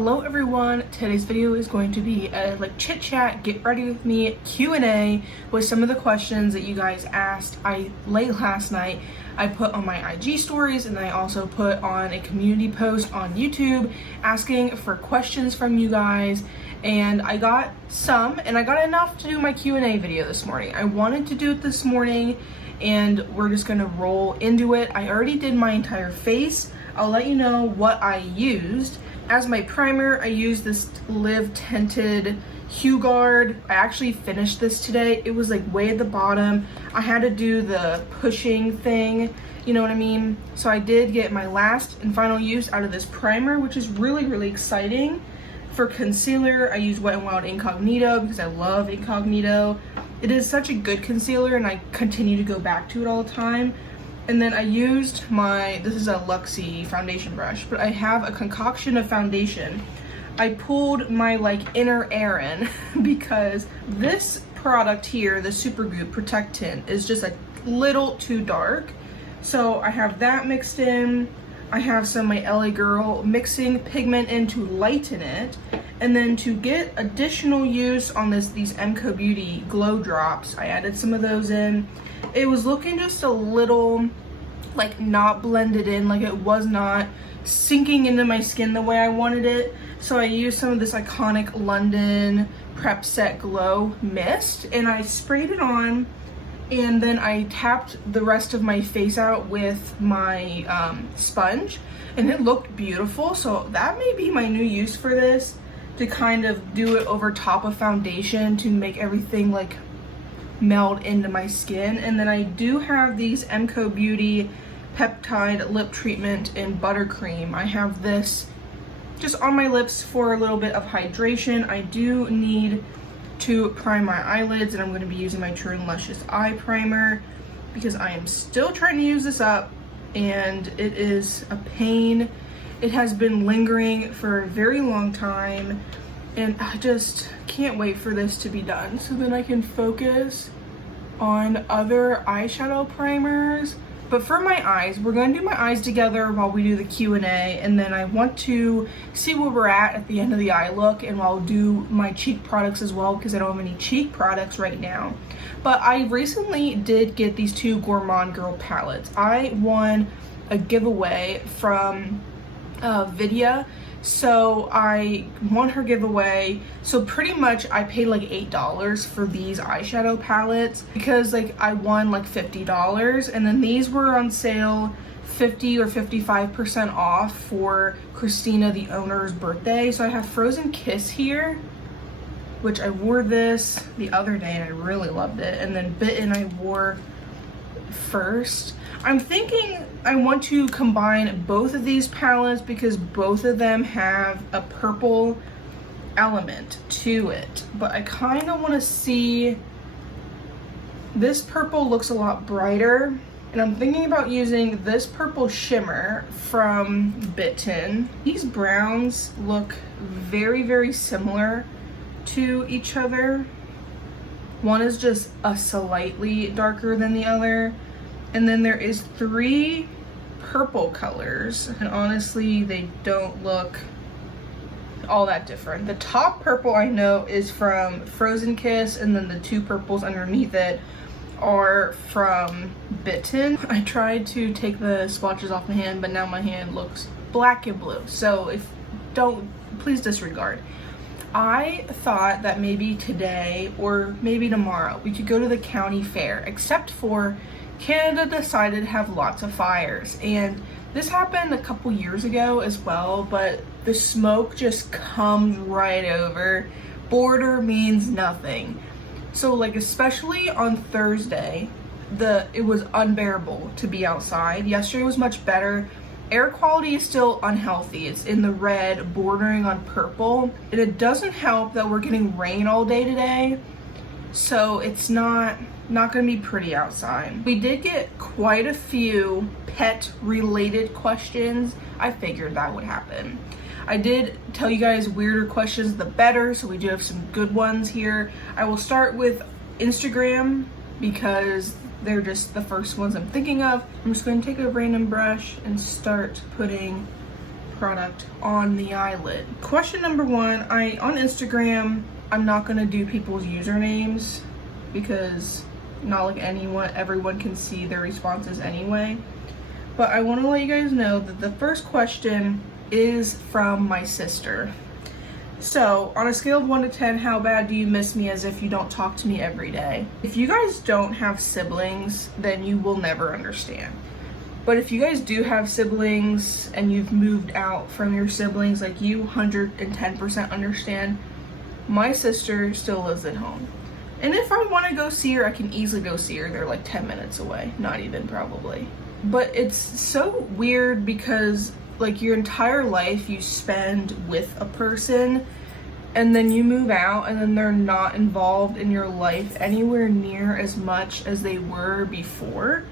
Hello everyone, today's video is going to be a chit chat, get ready with me Q&A with some of the questions that you guys asked late last night. I put on my IG stories and I also put on a community post on YouTube asking for questions from you guys, and I got some and I got enough to do my Q&A video this morning. I wanted to do it this morning and we're just gonna roll into it. I already did my entire face. I'll let you know what I used. As my primer, I used this Live Tinted Hue Guard. I actually finished this today. It was way at the bottom. I had to do the pushing thing, you know what I mean? So I did get my last and final use out of this primer, which is really exciting. For concealer, I used Wet n Wild Incognito because I love Incognito. It is such a good concealer and I continue to go back to it all the time. And then I used this is a Luxie foundation brush, but I have a concoction of foundation. I pulled my inner Erin because this product here, the Supergoop Protect Tint, is just a little too dark. So I have that mixed in. I have some of my LA Girl mixing pigment in to lighten it. And then to get additional use on these MCO Beauty glow drops, I added some of those in. It was looking just a little not blended in, it was not sinking into my skin the way I wanted it. So I used some of this iconic London Prep Set Glow Mist and I sprayed it on, and then I tapped the rest of my face out with my sponge, and it looked beautiful. So that may be my new use for this, to kind of do it over top of foundation to make everything meld into my skin. And then I do have these MCO Beauty Peptide Lip Treatment in Buttercream. I have this just on my lips for a little bit of hydration. I do need to prime my eyelids, and I'm going to be using my True and Luscious Eye Primer because I am still trying to use this up and it is a pain. It has been lingering for a very long time and I just can't wait for this to be done so then I can focus on other eyeshadow primers. But for my eyes, we're going to do my eyes together while we do the Q&A, and then I want to see where we're at the end of the eye look, and I'll do my cheek products as well because I don't have any cheek products right now. But I recently did get these two Gourmande Girl palettes. I won a giveaway from Vidya, so I won her giveaway. So pretty much I paid $8 for these eyeshadow palettes because I won $50, and then these were on sale 50 or 55% off for Christina, the owner's birthday. So I have Frozen Kiss here, which I wore this the other day and I really loved it, and then Bitten I wore first. I'm thinking I want to combine both of these palettes because both of them have a purple element to it, but I kind of want to see, this purple looks a lot brighter, and I'm thinking about using this purple shimmer from Bitten. These browns look very similar to each other. One is just a slightly darker than the other. And then there is 3 purple colors, and honestly they don't look all that different. The top purple I know is from Frozen Kiss, and then the 2 purples underneath it are from Bitten. I tried to take the swatches off my hand, but now my hand looks black and blue, so please disregard. I thought that maybe today or maybe tomorrow we could go to the county fair, except for Canada decided to have lots of fires, and this happened a couple years ago as well, but the smoke just comes right over. Border means nothing. So especially on Thursday, it was unbearable to be outside. Yesterday was much better. Air quality is still unhealthy. It's in the red, bordering on purple, and it doesn't help that we're getting rain all day today, so it's not gonna be pretty outside. We did get quite a few pet related questions. I figured that would happen. I did tell you guys weirder questions the better, so we do have some good ones here. I will start with Instagram because they're just the first ones I'm thinking of. I'm just going to take a random brush and start putting product on the eyelid. Question number one, on Instagram, I'm not gonna do people's usernames because not like everyone can see their responses anyway. But I want to let you guys know that the first question is from my sister. So, on a scale of 1 to 10, how bad do you miss me as if you don't talk to me every day? If you guys don't have siblings, then you will never understand. But if you guys do have siblings and you've moved out from your siblings, like you 110% understand. My sister still lives at home. And if I want to go see her, I can easily go see her. They're like 10 minutes away, not even probably. But it's so weird because like your entire life you spend with a person and then you move out and then they're not involved in your life anywhere near as much as they were before.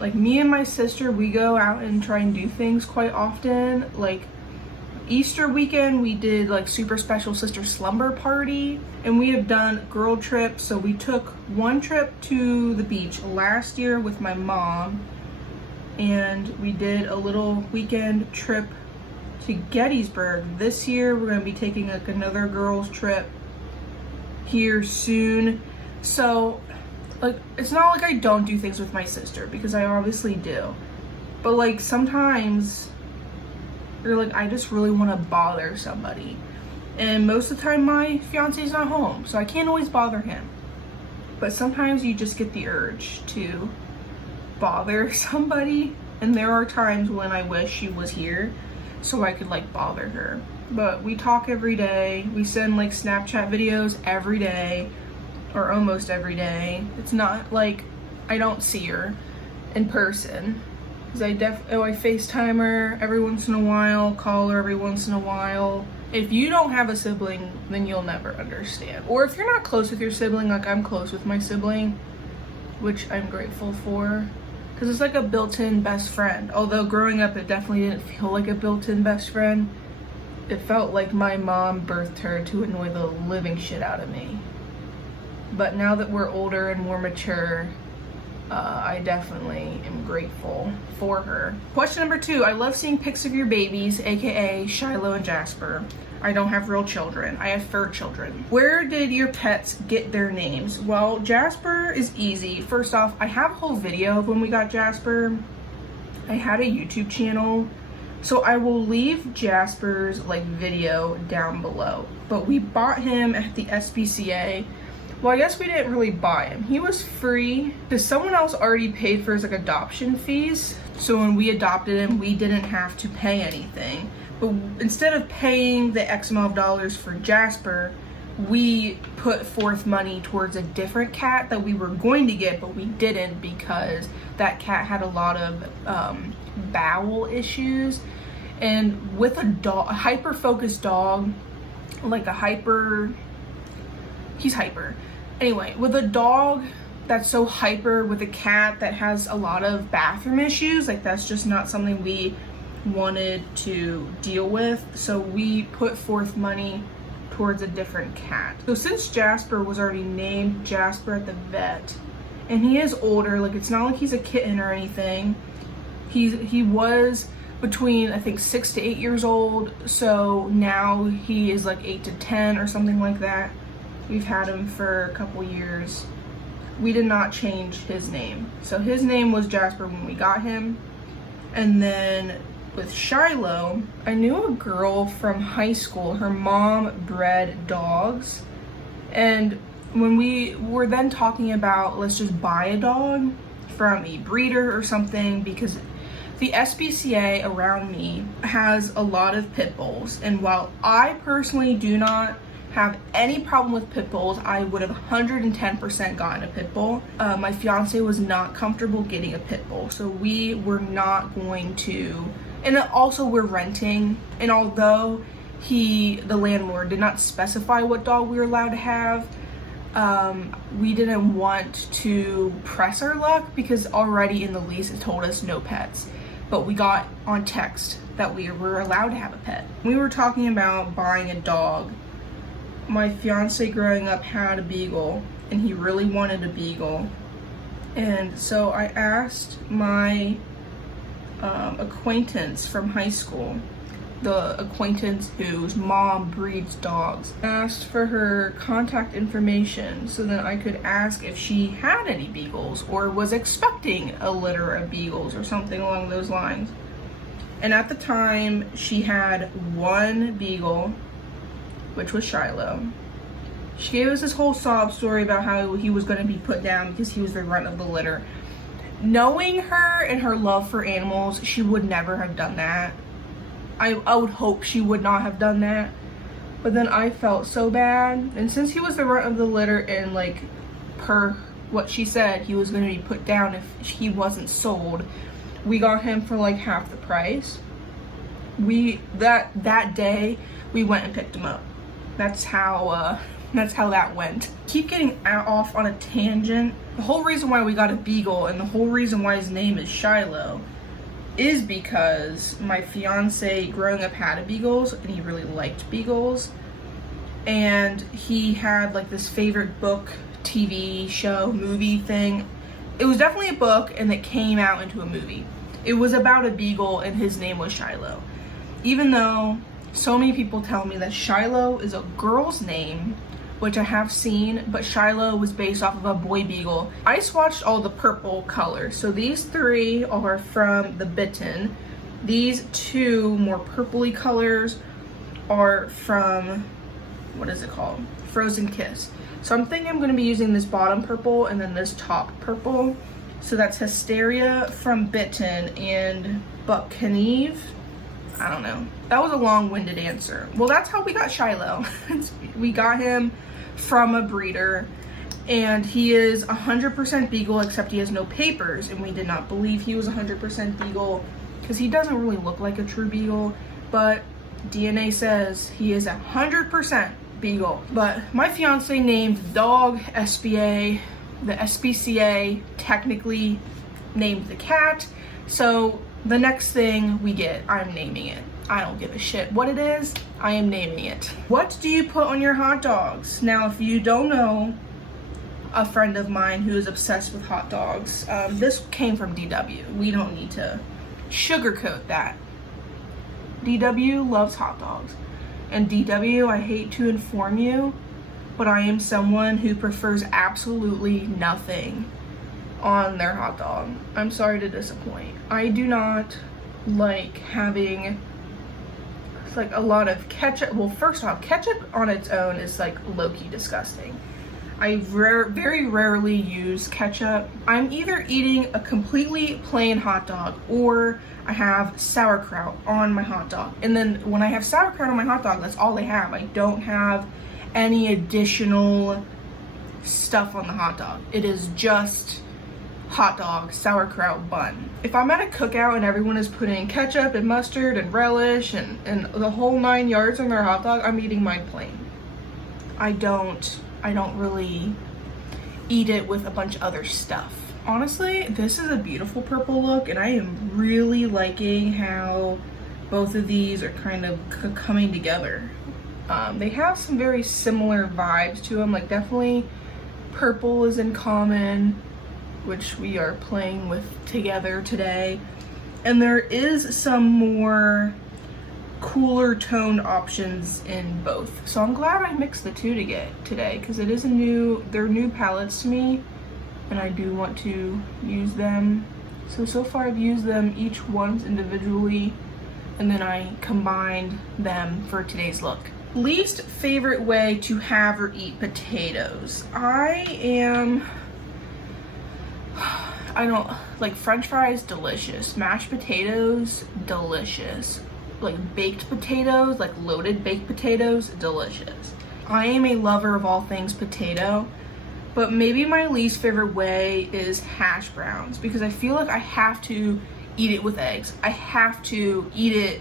Like me and my sister, we go out and try and do things quite often. Like Easter weekend, we did like super special sister slumber party, and we have done girl trips. So we took one trip to the beach last year with my mom, and we did a little weekend trip to Gettysburg. This year we're going to be taking like another girls trip here soon. So like it's not like I don't do things with my sister, because I obviously do, but like sometimes you're like, I just really want to bother somebody, and most of the time my fiance's not home, so I can't always bother him. But sometimes you just get the urge to bother somebody, and there are times when I wish she was here so I could like bother her. But we talk every day, we send like Snapchat videos every day, or almost every day. It's not like I don't see her in person, because I FaceTime her every once in a while, call her every once in a while. If you don't have a sibling, then you'll never understand. Or if you're not close with your sibling, like I'm close with my sibling, which I'm grateful for, because it's like a built-in best friend. Although growing up, it definitely didn't feel like a built-in best friend. It felt like my mom birthed her to annoy the living shit out of me. But now that we're older and more mature, I definitely am grateful for her. Question number 2, I love seeing pics of your babies, aka Shiloh and Jasper. I don't have real children, I have fur children. Where did your pets get their names? Well, Jasper is easy. First off, I have a whole video of when we got Jasper. I had a YouTube channel, so I will leave Jasper's like video down below. But we bought him at the SPCA. Well, I guess we didn't really buy him. He was free because someone else already paid for his like adoption fees. So when we adopted him, we didn't have to pay anything. But instead of paying the X amount of dollars for Jasper, we put forth money towards a different cat that we were going to get, but we didn't because that cat had a lot of bowel issues. And with a hyper-focused dog, like he's hyper. Anyway, with a dog that's so hyper, with a cat that has a lot of bathroom issues, like that's just not something we wanted to deal with. So we put forth money towards a different cat. So since Jasper was already named Jasper at the vet, and he is older, like it's not like he's a kitten or anything. He was between I think 6 to 8 years old, so now he is like 8 to 10 or something like that. We've had him for a couple years. We did not change his name. So his name was Jasper when we got him. And then with Shiloh, I knew a girl from high school. Her mom bred dogs. And when we were then talking about, let's just buy a dog from a breeder or something, because the SPCA around me has a lot of pit bulls. And while I personally do not have any problem with pit bulls, I would have 110% gotten a pit bull. My fiance was not comfortable getting a pit bull, so we were not going to. And also we're renting, and although the landlord did not specify what dog we were allowed to have, we didn't want to press our luck because already in the lease it told us no pets. But we got on text that we were allowed to have a pet. We were talking about buying a dog. My fiance growing up had a beagle, and he really wanted a beagle. And so I asked my acquaintance from high school the acquaintance whose mom breeds dogs. Asked for her contact information so that I could ask if she had any beagles or was expecting a litter of beagles or something along those lines. And at the time, she had one beagle, which was Shiloh. She gave us this whole sob story about how he was going to be put down because he was the runt of the litter. Knowing her and her love for animals, she would never have done that. I would hope she would not have done that. But then I felt so bad. And since he was the runt of the litter and like per what she said, he was going to be put down if he wasn't sold, we got him for like half the price. That day we went and picked him up. That's how that went. Keep getting off on a tangent. The whole reason why we got a beagle and the whole reason why his name is Shiloh is because my fiance growing up had beagles and he really liked beagles. And he had like this favorite book, TV show, movie thing. It was definitely a book and it came out into a movie. It was about a beagle and his name was Shiloh. Even though so many people tell me that Shiloh is a girl's name, which I have seen, but Shiloh was based off of a boy beagle. I swatched all the purple colors. So these three are from the Bitten. These two more purpley colors are from, what is it called? Frozen Kiss. So I'm thinking I'm gonna be using this bottom purple and then this top purple. So that's Hysteria from Bitten and Buckhaneve. I don't know. That was a long-winded answer. Well, that's how we got Shiloh. We got him from a breeder and he is 100% beagle except he has no papers, and we did not believe he was 100% beagle because he doesn't really look like a true beagle, but DNA says he is 100% beagle. But my fiance named the dog SPA. The SPCA technically named the cat. So the next thing we get, I'm naming it. I don't give a shit what it is, I am naming it. What do you put on your hot dogs? Now, if you don't know, a friend of mine who is obsessed with hot dogs, this came from DW. We don't need to sugarcoat that. DW loves hot dogs. And DW, I hate to inform you, but I am someone who prefers absolutely nothing on their hot dog. I'm sorry to disappoint. I do not like having like a lot of ketchup. Well, first off, ketchup on its own is like low-key disgusting. I very rarely use ketchup. I'm either eating a completely plain hot dog or I have sauerkraut on my hot dog. And then when I have sauerkraut on my hot dog, that's all they have. I don't have any additional stuff on the hot dog. It is just hot dog, sauerkraut, bun. If I'm at a cookout and everyone is putting ketchup and mustard and relish and the whole 9 yards on their hot dog, I'm eating mine plain. I don't really eat it with a bunch of other stuff. Honestly, this is a beautiful purple look and I am really liking how both of these are kind of coming together. They have some very similar vibes to them, like definitely purple is in common, which we are playing with together today. And there is some more cooler toned options in both. So I'm glad I mixed the two today because it is they're new palettes to me and I do want to use them. So far I've used them each once individually and then I combined them for today's look. Least favorite way to have or eat potatoes. I don't like French fries, delicious. Mashed potatoes, delicious. Like baked potatoes, like loaded baked potatoes, delicious. I am a lover of all things potato, but maybe my least favorite way is hash browns because I feel like I have to eat it with eggs. I have to eat it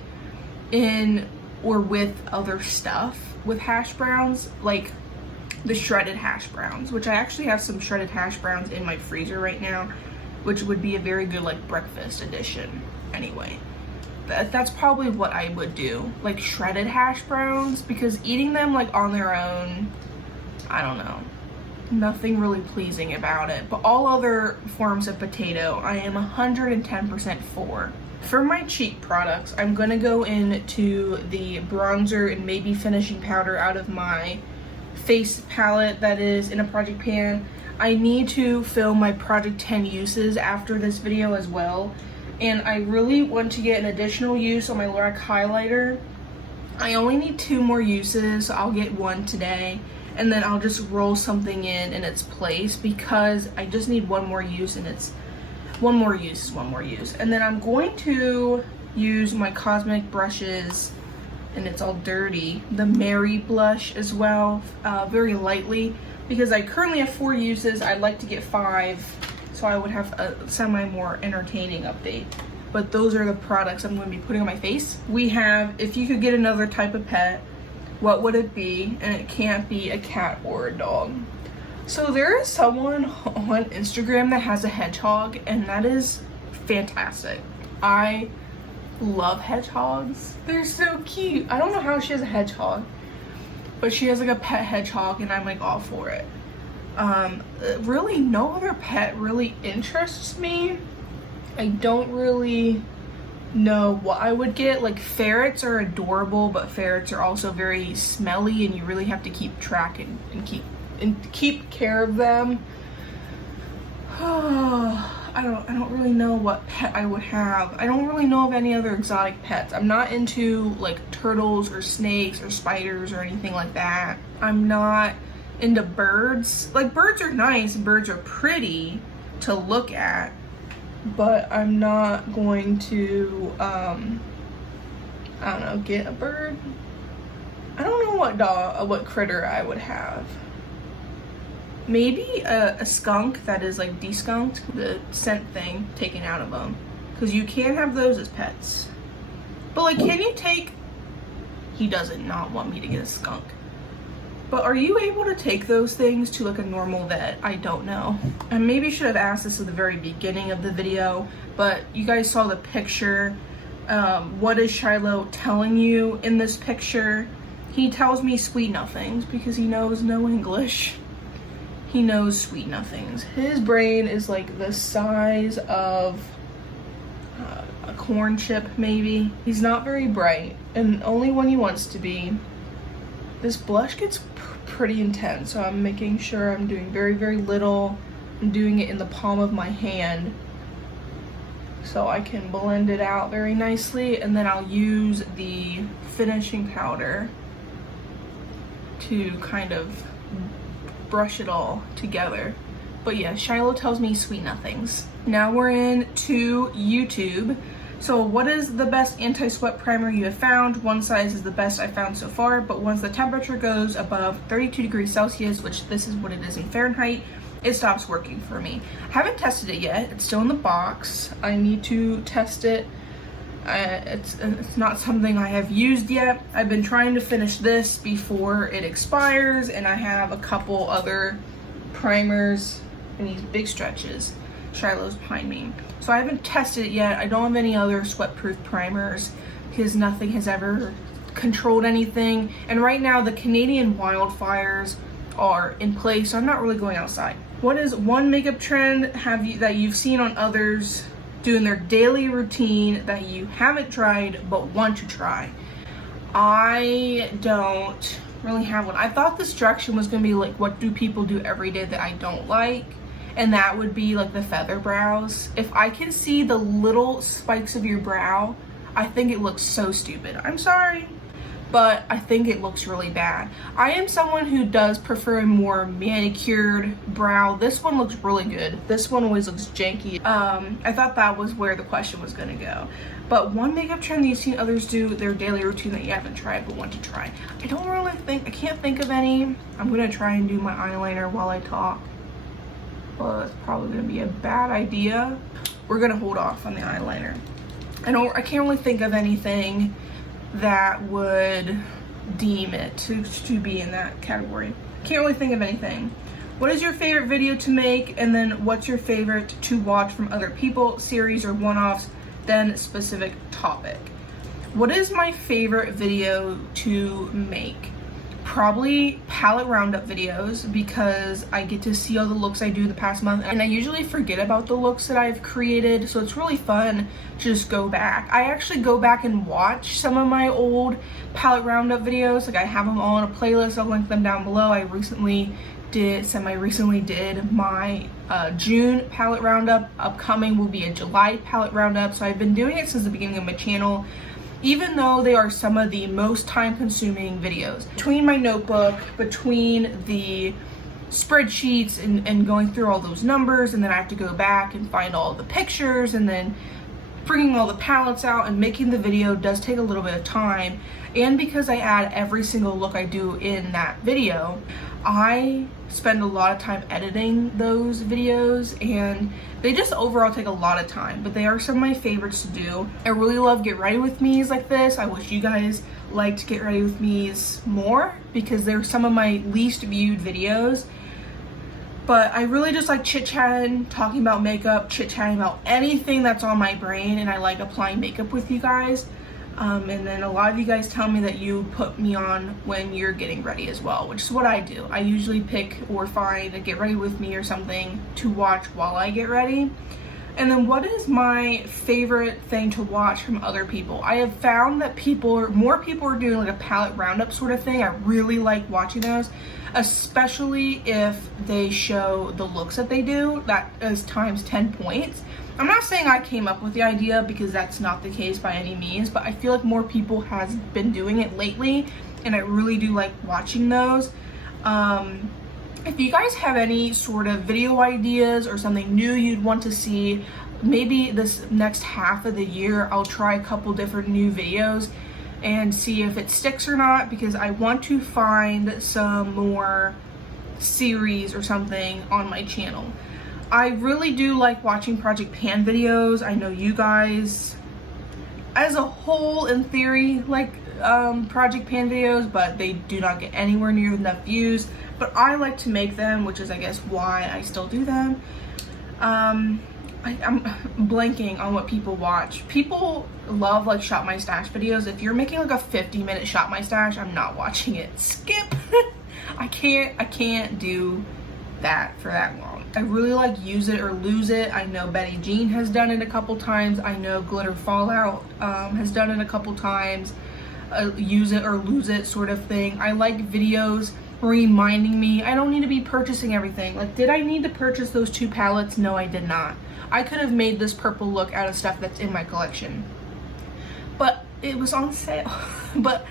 in or with other stuff with hash browns, like the shredded hash browns, which I actually have some shredded hash browns in my freezer right now, which would be a very good like breakfast addition anyway. That's probably what I would do, like shredded hash browns, because eating them like on their own, I don't know, nothing really pleasing about it. But all other forms of potato, I am 110% for. For my cheek products, I'm going to go into the bronzer and maybe finishing powder out of my face palette that is in a project pan. I need to film my project 10 uses after this video as well. And I really want to get an additional use on my Lorac highlighter. I only need 2 more uses, so I'll get 1 today. And then I'll just roll something in its place because I just need 1 more use, and it's 1 more use is 1 more use. And then I'm going to use my cosmetic brushes, and it's all dirty, the Mary blush as well, very lightly, because I currently have 4 uses. I'd like to get 5, so I would have a semi more entertaining update. But those are the products I'm going to be putting on my face. We have, if you could get another type of pet, what would it be? And it can't be a cat or a dog. So there is someone on Instagram that has a hedgehog, and that is fantastic. I love hedgehogs. They're so cute. I don't know how she has a hedgehog, but she has like a pet hedgehog, and I'm like all for it. Really no other pet really interests me. I don't really know what I would get. Like ferrets are adorable, but ferrets are also very smelly, and you really have to keep track and keep care of them. I don't really know what pet I would have. I don't really know of any other exotic pets. I'm not into like turtles or snakes or spiders or anything like that. I'm not into birds. Like birds are nice, birds are pretty to look at, but I'm not going to I don't know, get a bird. I don't know what critter I would have. Maybe a skunk that is like deskunked, the scent thing taken out of them, because you can have those as pets. But like, can you take, he doesn't not want me to get a skunk, but are you able to take those things to like a normal vet? I don't know. I maybe should have asked this at the very beginning of the video, but you guys saw the picture. What is Shiloh telling you in this picture? He tells me sweet nothings because he knows no English. He knows sweet nothings. His brain is like the size of a corn chip, maybe. He's not very bright, and only when he wants to be. This blush gets pretty intense, so I'm making sure I'm doing very, very little. I'm doing it in the palm of my hand so I can blend it out very nicely, and then I'll use the finishing powder to kind of brush it all together. But yeah, Shiloh tells me sweet nothings. Now we're in to YouTube. So what is the best anti-sweat primer you have found? One size is the best I found so far, but once the temperature goes above 32 degrees Celsius, which this is what it is in Fahrenheit, it stops working for me. I haven't tested it yet. It's still in the box. I need to test it. It's not something I have used yet. I've been trying to finish this before it expires, and I have a couple other primers in these big stretches. Shiloh's behind me. So I haven't tested it yet. I don't have any other sweat-proof primers because nothing has ever controlled anything. And right now the Canadian wildfires are in place, so I'm not really going outside. What is one makeup trend that you've seen on others doing their daily routine that you haven't tried but want to try? I don't really have one. I thought this direction was gonna be like, what do people do every day that I don't like? And that would be like the feather brows. If I can see the little spikes of your brow, I think it looks so stupid. I'm sorry, but I think it looks really bad. I am someone who does prefer a more manicured brow. This one looks really good. This one always looks janky. I thought that was where the question was gonna go. But one makeup trend that you've seen others do their daily routine that you haven't tried but want to try. I can't think of any. I'm gonna try and do my eyeliner while I talk. Well, that's probably gonna be a bad idea. We're gonna hold off on the eyeliner. I can't really think of anything that would deem it to be in that category. Can't really think of anything. What is your favorite video to make, and then what's your favorite to watch from other people, series or one-offs, then specific topic? What is my favorite video to make? probably palette roundup videos, because I get to see all the looks I do the past month, and I usually forget about the looks that I've created, so it's really fun to just go back. I actually go back and watch some of my old palette roundup videos. Like, I have them all in a playlist. I'll link them down below. I semi-recently did my June palette roundup. Upcoming will be a July palette roundup. So I've been doing it since the beginning of my channel, even though they are some of the most time-consuming videos. Between my notebook, between the spreadsheets and going through all those numbers, and then I have to go back and find all the pictures, and then bringing all the palettes out and making the video does take a little bit of time. And because I add every single look I do in that video, I spend a lot of time editing those videos, and they just overall take a lot of time, but they are some of my favorites to do. I really love get ready with me's like this. I wish you guys liked get ready with me's more, because they're some of my least viewed videos. But I really just like chit-chatting, talking about makeup, chit-chatting about anything that's on my brain, and I like applying makeup with you guys. And then a lot of you guys tell me that you put me on when you're getting ready as well, which is what I do. I usually pick or find a get ready with me or something to watch while I get ready. And then what is my favorite thing to watch from other people? I have found that more people are doing like a palette roundup sort of thing. I really like watching those, especially if they show the looks that they do. That is times 10 points. I'm not saying I came up with the idea, because that's not the case by any means, but I feel like more people has been doing it lately, and I really do like watching those. If you guys have any sort of video ideas or something new you'd want to see, maybe this next half of the year I'll try a couple different new videos and see if it sticks or not, because I want to find some more series or something on my channel. I really do like watching Project Pan videos. I know you guys as a whole in theory like Project Pan videos, but they do not get anywhere near enough views. But I like to make them, which is I guess why I still do them. I'm blanking on what people watch. People love like Shop My Stash videos. If you're making like a 50-minute Shop My Stash, I'm not watching it. Skip. I can't do that for that long. I really like Use It or Lose It. I know Betty Jean has done it a couple times. I know Glitter Fallout has done it a couple times. Use It or Lose It sort of thing. I like videos reminding me I don't need to be purchasing everything. Like, did I need to purchase those 2 palettes? No, I did not. I could have made this purple look out of stuff that's in my collection, but it was on sale. But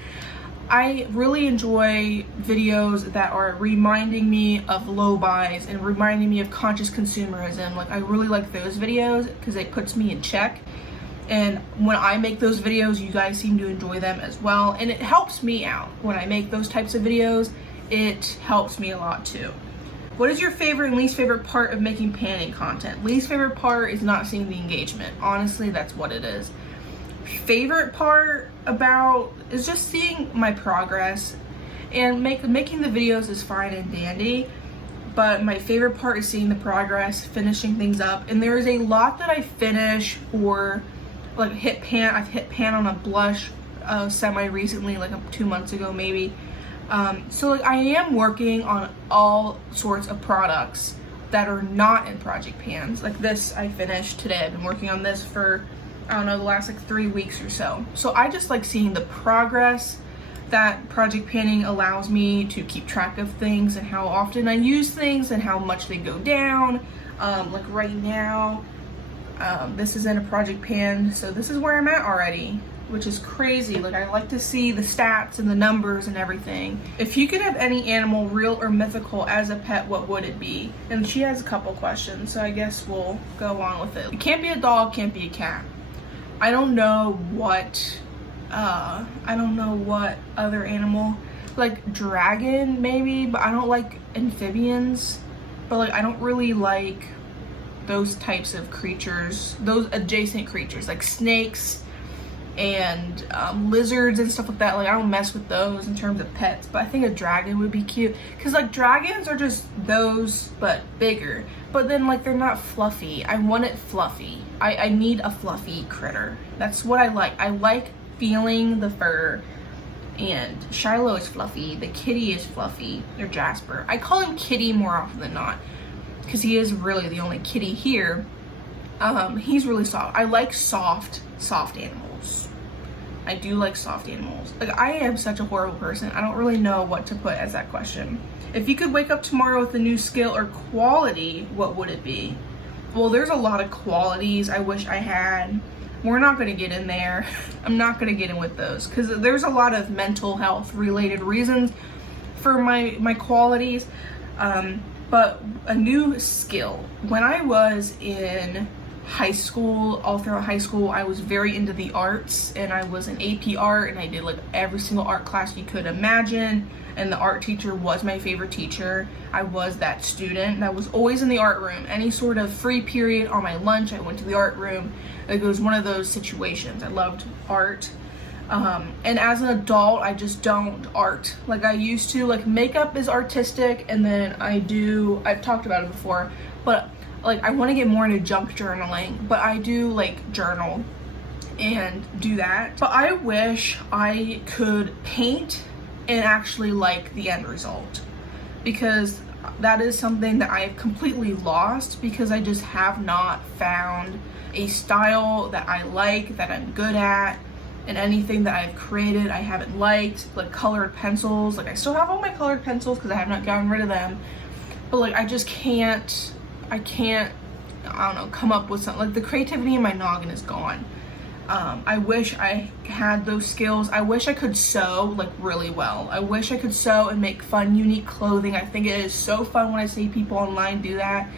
I really enjoy videos that are reminding me of low buys and reminding me of conscious consumerism. Like, I really like those videos because it puts me in check. And when I make those videos, you guys seem to enjoy them as well. And it helps me out. When I make those types of videos, it helps me a lot too. What is your favorite and least favorite part of making panning content? Least favorite part is not seeing the engagement. Honestly, that's what it is. Favorite part about is just seeing my progress, and making the videos is fine and dandy, but my favorite part is seeing the progress, finishing things up. And there is a lot that I finish or like I've hit pan on a blush semi recently, like 2 months ago maybe. So like I am working on all sorts of products that are not in project pans. Like this I finished today. I've been working on this for, I don't know, the last like 3 weeks or so. So I just like seeing the progress that project panning allows me to keep track of things and how often I use things and how much they go down. Like right now, this is in a project pan, so this is where I'm at already, which is crazy. Like, I like to see the stats and the numbers and everything. If you could have any animal, real or mythical, as a pet, what would it be? And she has a couple questions, so I guess we'll go on with it. It can't be a dog, can't be a cat. I don't know what other animal, like dragon maybe, but I don't like amphibians. But like I don't really like those types of creatures, those adjacent creatures like snakes and lizards and stuff like that. Like I don't mess with those in terms of pets, but I think a dragon would be cute because like dragons are just those but bigger, but then like they're not fluffy. I want it fluffy. I need a fluffy critter. That's what I like. I like feeling the fur And Shiloh is fluffy, the kitty is fluffy, or Jasper. I call him Kitty more often than not, because he is really the only kitty here. He's really soft. I like soft animals. I do like soft animals. Like, I am such a horrible person. I don't really know what to put as that question. If you could wake up tomorrow with a new skill or quality, what would it be? Well, there's a lot of qualities I wish I had. We're not gonna get in there. I'm not gonna get in with those, because there's a lot of mental health related reasons for my qualities. But a new skill. When I was in high school, all throughout high school, I was very into the arts, and I was in AP art, and I did like every single art class you could imagine, and the art teacher was my favorite teacher. I was that student that was always in the art room. Any sort of free period on my lunch, I went to the art room. Like, it was one of those situations. I loved art. And as an adult, I just don't art like I used to. Like, makeup is artistic, and then I've talked about it before, but like, I want to get more into junk journaling, but I do like journal and do that. But I wish I could paint and actually like the end result, because that is something that I've completely lost, because I just have not found a style that I like, that I'm good at. And anything that I've created I haven't liked. Like colored pencils, like I still have all my colored pencils because I have not gotten rid of them, but like I just can't, I don't know, come up with something. Like, the creativity in my noggin is gone. I wish I had those skills. I wish I could sew like really well. I wish I could sew and make fun, unique clothing. I think it is so fun when I see people online do that,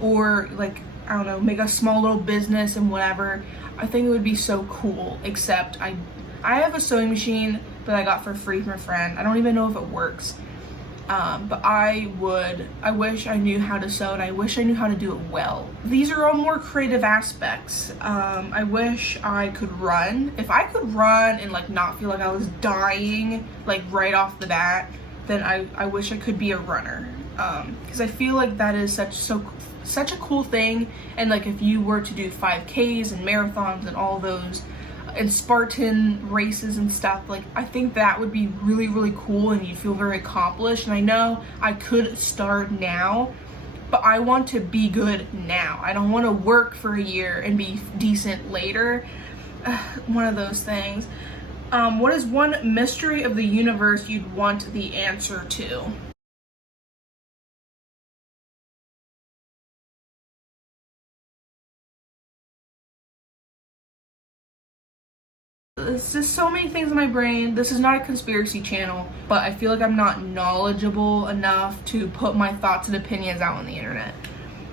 or like, I don't know, make a small little business and whatever. I think it would be so cool, except I have a sewing machine that I got for free from a friend. I don't even know if it works. But I wish I knew how to sew, and I wish I knew how to do it well. These are all more creative aspects. I wish I could run. If I could run and like not feel like I was dying like right off the bat, then I wish I could be a runner. Because I feel like that is such a cool thing. And like, if you were to do 5Ks and marathons and all those and Spartan races and stuff, like, I think that would be really, really cool, and you feel very accomplished. And I know I could start now, but I want to be good now. I don't want to work for a year and be decent later. One of those things. What is one mystery of the universe you'd want the answer to? There's just so many things in my brain. This is not a conspiracy channel, but I feel like I'm not knowledgeable enough to put my thoughts and opinions out on the internet.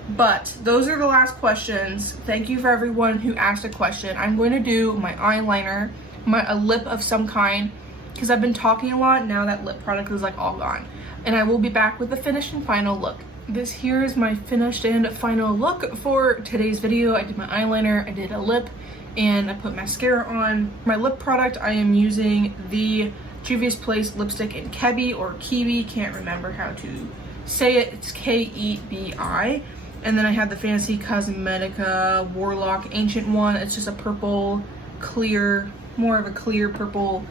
But those are the last questions. Thank you for everyone who asked a question. I'm going to do my eyeliner, a lip of some kind, because I've been talking a lot. Now that lip product is like all gone. And I will be back with the finished and final look. This here is my finished and final look for today's video. I did my eyeliner, I did a lip, and I put mascara on. My lip product, I am using the Juvia's Place lipstick in Kebi or Kiwi, can't remember how to say it. It's Kebi. And then I have the Fancy Cosmetica Warlock Ancient one. It's just a purple, clear, more of a clear purple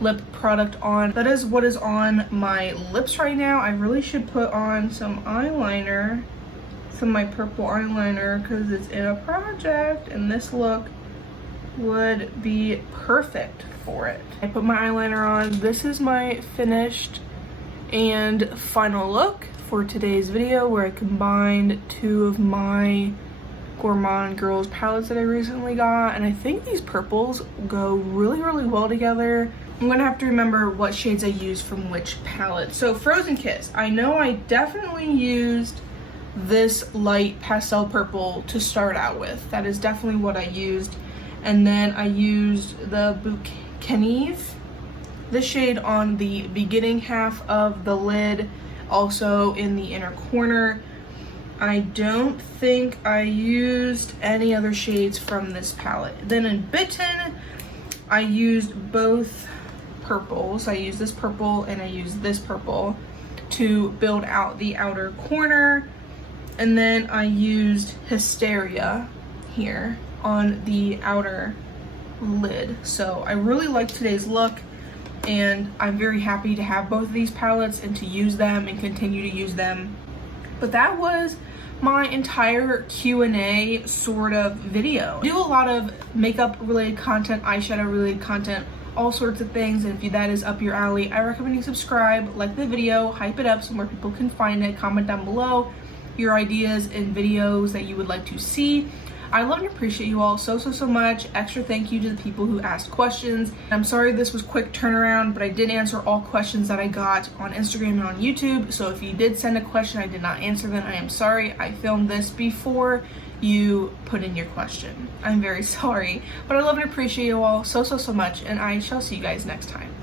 lip product on. That is what is on my lips right now. I really should put on some eyeliner, some of my purple eyeliner, because it's in a project, and this look would be perfect for it. I put my eyeliner on. This is my finished and final look for today's video, where I combined two of my Gourmande girls palettes that I recently got, and I think these purples go really, really well together. I'm gonna have to remember what shades I used from which palette. So Frozen Kiss, I know I definitely used this light pastel purple to start out with. That is definitely what I used. And then I used the Bouquet, this shade on the beginning half of the lid, also in the inner corner. I don't think I used any other shades from this palette. Then in Bitten, I used both purples. I used this purple and I used this purple to build out the outer corner. And then I used Hysteria here on the outer lid. So I really like today's look. and I'm very happy to have both of these palettes and to use them and continue to use them. But that was my entire Q&A sort of video. I do a lot of makeup related content, eyeshadow related content, all sorts of things, and if that is up your alley, I recommend you subscribe, like the video, hype it up so more people can find it, comment down below your ideas and videos that you would like to see. I love and appreciate you all so much. Extra thank you to the people who asked questions. I'm sorry this was quick turnaround, but I did answer all questions that I got on Instagram and on YouTube. So if you did send a question I did not answer, then I am sorry. I filmed this before you put in your question. I'm very sorry, but I love and appreciate you all so much, and I shall see you guys next time.